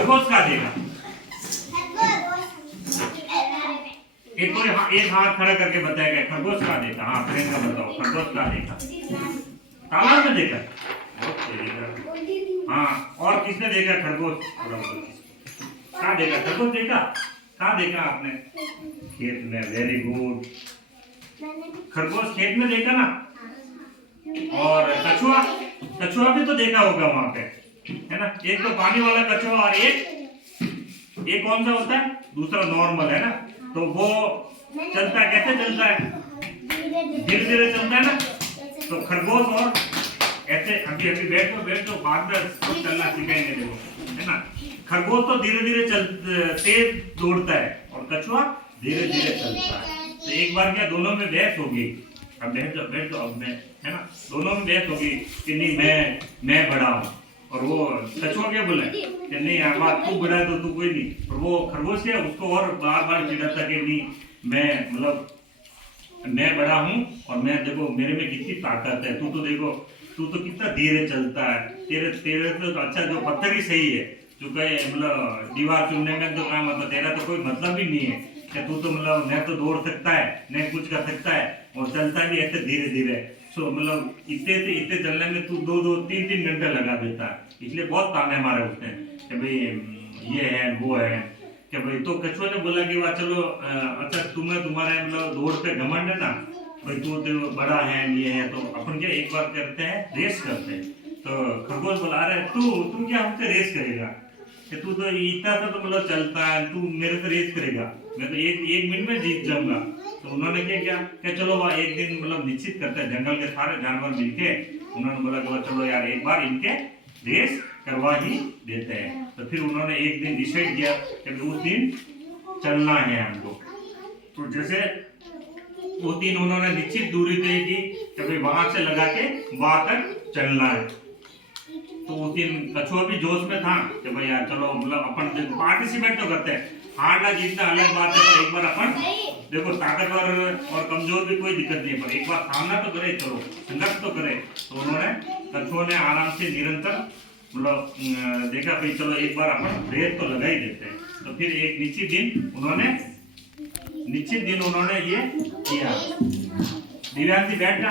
खरगोश का देखा। एक कोई एक हाथ खड़ा करके बताएगा खरगोश का देखा। हाँ फ्रेंड का बताओ खरगोश का देखा। तालाब में देखा। हाँ और किसने देखा खरगोश? कहाँ देखा खरगोश? देखा कहाँ देखा आपने? खेत में। Very good. खरगोश खेत में देखा ना। और कछुआ, कछुआ भी तो देखा होगा वहां पे, है ना। एक तो पानी वाला कछुआ और एक कौन सा होता है? दूसरा नॉर्मल है ना। तो वो चलता है, कैसे चलता है? धीरे धीरे चलता है ना। तो खरगोश और ऐसे अभी अभी बैठो बाद में चलना सिखाएंगे देखो, है ना। खरगोश तो धीरे धीरे तेज दौड़ता है और कछुआ धीरे धीरे चलता है। तो एक बार क्या दोनों में बहस होगी। अब बैठ जाओ अब मैं, है ना। दोनों में बहस होगी कि नहीं मैं बड़ा हूँ। और वो कछुआ क्या बोले कि नहीं यार तू बड़ा है तो तू कोई नहीं। और वो खरगोश है उसको और बार बार चिढ़ाता कि नहीं मैं मतलब मैं बड़ा हूँ और मैं देखो मेरे में कितनी ताकत है। तू तो देखो तू तो कितना धीरे चलता है। तेरे तो अच्छा जो पत्थर ही सही है जो कहे मतलब दीवार चुनने में तो काम मतलब तेरा तो कोई मतलब ही नहीं है कि तू तो मतलब न तो दौड़ सकता है न कुछ कर सकता है और चलता भी ऐसे धीरे धीरे। सो मतलब इतने चलने में तू 2-3 घंटे लगा देता है। इसलिए बहुत ताने मारे उसने कि भाई ये है वो है कि भाई। तो कछुआ ने बोला कि वाह चलो अच्छा तुम्हारे मतलब दौड़ पे घमंड है ना भाई, तू तो बड़ा है ये है। तो अपन क्या एक बार करते हैं रेस करते हैं। तो खरगोश बोला अरे तू क्या हमसे रेस करेगा कि तू तो इतना सा तो मतलब चलता है, तू मेरे से रेस करेगा, मैं तो एक मिनट में जीत जाऊंगा। तो उन्होंने क्या चलो वह एक दिन मतलब निश्चित करते हैं जंगल के सारे जानवर मिलके। उन्होंने बोला कि चलो यार एक बार इनके रेस करवा ही देते हैं। तो फिर उन्होंने एक दिन डिसाइड किया कि उस दिन चलना है हमको। तो जैसे वो दिन उन्होंने निश्चित दूरी तय की कि भाई वहां से लगा के वहां तक चलना है। तो उस दिन कछुआ भी जोश में था कि भाई यार चलो मतलब अपन पार्टिसिपेट तो करते हैं। हारना जीतना अलग बात है पर एक बार अपन देखो ताकतवर और कमजोर भी कोई दिक्कत नहीं है पर एक बार सामना तो करे, चलो संघर्ष तो करे। तो उन्होंने कछुआ ने आराम से निरंतर मतलब देखा भाई चलो एक बार अपन रेस तो लगा ही देते हैं। तो फिर एक निश्चित दिन उन्होंने ये किया। दिव्यांशी बैठना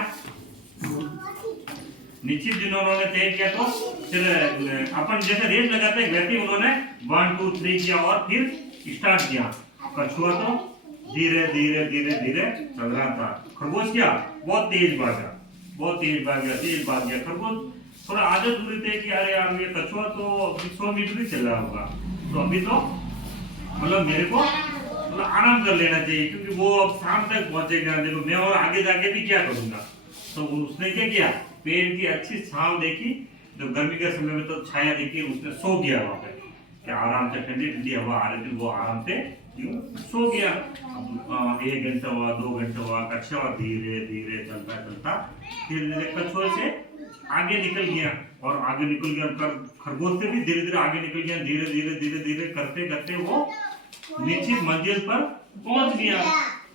निश्चित दिन उन्होंने तय किया। तो फिर अपन जैसे रेस लगाते हैं वैसे उन्होंने 1 2 3 किया और फिर स्टार्ट किया। कछुआ तो धीरे धीरे धीरे धीरे चल रहा था। खरगोश क्या बहुत तेज भाग गया। खरगोश थोड़ा आगे दूरी तय की अरे यार ये कछुआ तो 100 मीटर ही चल रहा होगा तो अभी तो मतलब मेरे को मतलब आराम कर लेना चाहिए क्योंकि वो अब शाम तक पहुंचेगा। देखो मैं और आगे जाके भी क्या करूंगा। तो उसने क्या किया पेड़ की अच्छी छांव देखी। जब गर्मी के समय में तो छाया देखी उसने सो गया वहां पे कि आराम से ठंडी ठंडी हवा आ रही थी। वो आराम से सो गया। 1 घंटा हुआ 2 घंटा हुआ कछुआ धीरे धीरे चलता धीरे कछुए से आगे निकल गया और आगे निकल गया खरगोश से भी धीरे धीरे आगे निकल गया। धीरे धीरे करते वो निश्चित मंजिल पर पहुंच गया।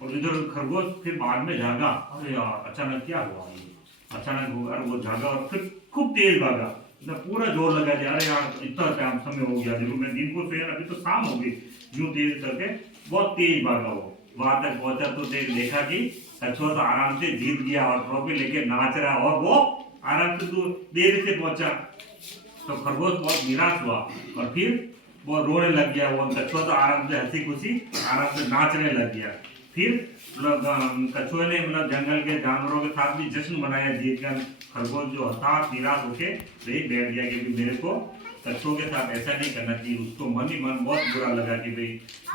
और इधर खरगोश फिर बाद में जागा अरे यार अचानक क्या हुआ ये अचानक हुआ। वो जागा और फिर खूब तेज भागा पूरा जोर लगा दिया। अरे यार इतना टाइम समय हो गया देखो मैं दिन को सोया अभी तो शाम हो गई। यूं तेज करके बहुत तेज भागा वो वहां तक पहुंचा। तो देखा कि कछुआ तो आराम से जीत गया और ट्रॉफी लेके नाच रहा और वो आराम से देर से पहुंचा। तो खरगोश बहुत निराश हुआ और फिर वो रोने लग गया। वो कछुआ तो आराम से हंसी खुशी आराम से नाचने लग गया। फिर कछुए ने मतलब जंगल के जानवरों के साथ भी जश्न मनाया जीत कर। खरगोश जो हताश निराश होके वही बैठ गया कि मेरे को कछुओं के साथ ऐसा नहीं करना चाहिए। उसको मन ही मन बहुत बुरा लगा कि भाई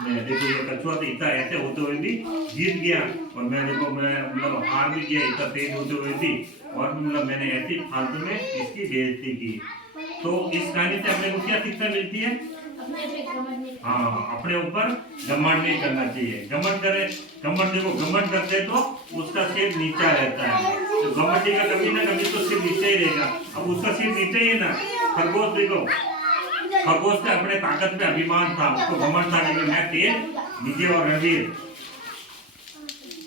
मैं देखो ये कछुआ तो इतना ऐसे होते हुए भी जीत गया और मैं देखो मैं मतलब हार भी गया इतना तेज होते हुए भी और मतलब मैंने ऐसी फालतू में इसकी बेइज्जती की। तो इस कहानी से अपने को क्या शिक्षा मिलती है? हाँ अपने ऊपर घमंड नहीं करना चाहिए। घमंड करते तो उसका सिर नीचा रहता है। तो घमंडी का कभी ना कभी तो सिर नीचे ही रहेगा। अब उसका सिर नीचे ही ना। खरगोश देखो खरगोश का अपने ताकत पे अभिमान था। उसको घमंड था कि मैं तेज विजय और रणवीर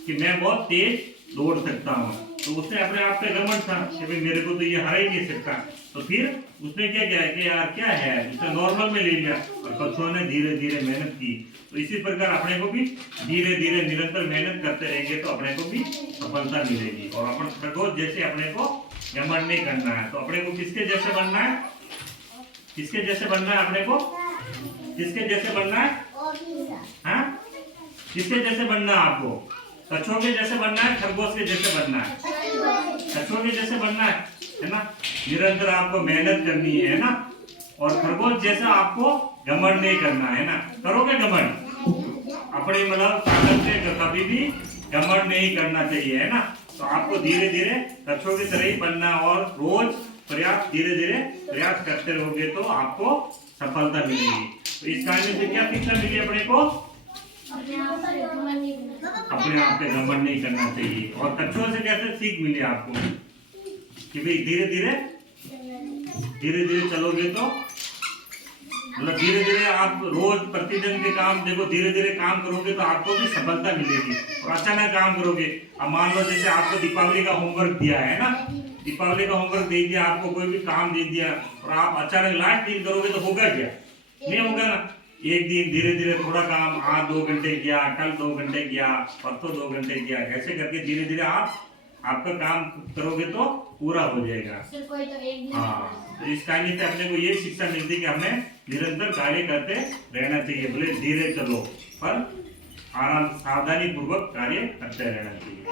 कि मैं बहुत तेज दौड़ सकता हूँ। तो उसने अपने आप पे घमंड था कि भाई मेरे को तो ये हरा ही नहीं सकता। तो फिर उसने क्या किया कि यार क्या है, उसने नॉर्मल में ले लिया और कछुआ ने धीरे धीरे मेहनत की। तो इसी प्रकार अपने को भी धीरे धीरे निरंतर मेहनत करते रहेंगे तो अपने को भी सफलता मिलेगी। और अपन खरगोश जैसे अपने को घमंड नहीं करना है। तो अपने को किसके जैसे बनना है, किसके जैसे बनना है अपने को, किसके जैसे बनना है, हाँ किसके जैसे बनना है आपको, कछुआ के जैसे बनना है, खरगोश के जैसे बनना है, कछुआ के जैसे बनना है ना। निरंतर आपको मेहनत करनी है ना। और खरगोश जैसा आपको घमंड नहीं करना है ना। करोगे घमंड अपनी मतलब ताकत से कभी भी घमंड नहीं करना चाहिए है ना। तो आपको धीरे धीरे कछुआ की तरह ही बनना और रोज प्रयास धीरे धीरे प्रयास करते रहोगे तो आपको सफलता मिलेगी। तो इस कहानी से क्या शिक्षा मिली अपने को, अपने आप पे घमंड नहीं करना चाहिए। और कछुआ से कैसे सीख मिली आपको कि भाई धीरे धीरे चलोगे तो मतलब धीरे धीरे आप रोज प्रतिदिन के काम देखो, धीरे धीरे काम करोगे तो आपको भी सफलता मिलेगी। और अचानक काम करोगे, अब मान लो जैसे आपको दीपावली का होमवर्क दिया है ना, दीपावली का होमवर्क दे दिया, आपको कोई भी काम दे दिया और आप अचानक लास्ट दिन करोगे तो होगा क्या, नहीं होगा ना। एक दिन धीरे धीरे थोड़ा काम, आज 2 घंटे किया, कल 2 घंटे किया, परसों 2 घंटे किया, ऐसे करके धीरे धीरे आपका काम करोगे तो पूरा हो जाएगा। हाँ, तो इस कहानी से अपने को ये शिक्षा मिलती है कि हमें निरंतर कार्य करते रहना चाहिए। भले धीरे चलो पर आराम सावधानी पूर्वक कार्य करते रहना चाहिए।